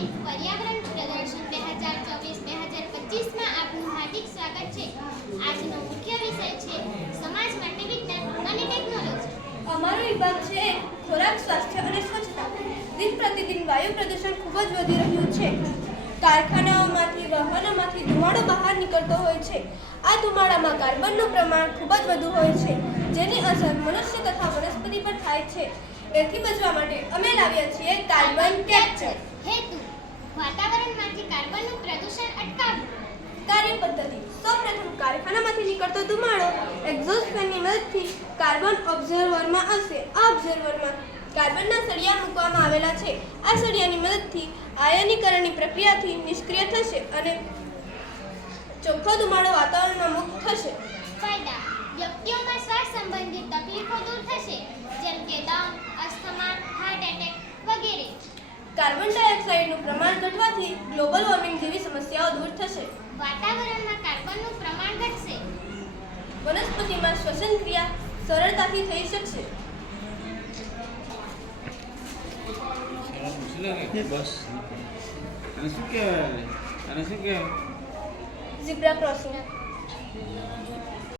પર્યાવરણ પ્રદર્શન 2024-2025માં આપનું હાર્દિક સ્વાગત છે। આજનો મુખ્ય વિષય છે સમાજ માટે વિજ્ઞાન અને ટેકનોલોજી। અમારો વિભાગ છે ખોરાક, સ્વાસ્થ્ય અને સ્વચ્છતા। દિન પ્રતિદિન વાયુ પ્રદૂષણ ખૂબ જ વધી રહ્યું છે। કારખાનાઓમાંથી, વાહનોમાંથી ધુમાડો બહાર નીકળતો હોય છે। આ ધુમાડામાં કાર્બનનું પ્રમાણ ખૂબ જ વધુ હોય છે, જેની અસર મનુષ્ય તથા વનસ્પતિ પર થાય છે। એથી બચવા માટે અમે લાવ્યા છીએ કાર્બન કેપ્ચર। હેતુ: વાતાવરણમાંથી કાર્બનનું પ્રદૂષણ અટકાવવું। કાર્ય પદ્ધતિ: સૌપ્રથમ કારખાનામાંથી નીકળતો ધુમાડો એક્ઝોસ્ટ ફેનની મદદથી કાર્બન ઓબ્ઝર્વરમાં આવશે। આ ઓબ્ઝર્વરમાં કાર્બનના સળિયા મૂકવામાં આવેલા છે। આ સળિયાની મદદથી આયનીકરણની પ્રક્રિયાથી નિષ્ક્રિય થશે અને ચોખ્ખો ધુમાડો વાતાવરણમાં મુક્ત થશે। ફાયદા: વ્યક્તિઓમાં શ્વાસ સંબંધિત તકલીફો દૂર થશે, જેમ કે દમ, અસ્થમા, હાર્ટ એટેક વગેરે। કાર્બન ડાયોક્સાઇડનું પ્રમાણ ઘટવાથી ગ્લોબલ વોર્મિંગ જેવી સમસ્યાઓ દૂર થશે। વાતાવરણમાં કાર્બનનું પ્રમાણ ઘટશે। વનસ્પતિમાં શ્વસન ક્રિયા સરળતાથી થઈ શકશે। બસ અને શું કહેવાય? Zebra crossing.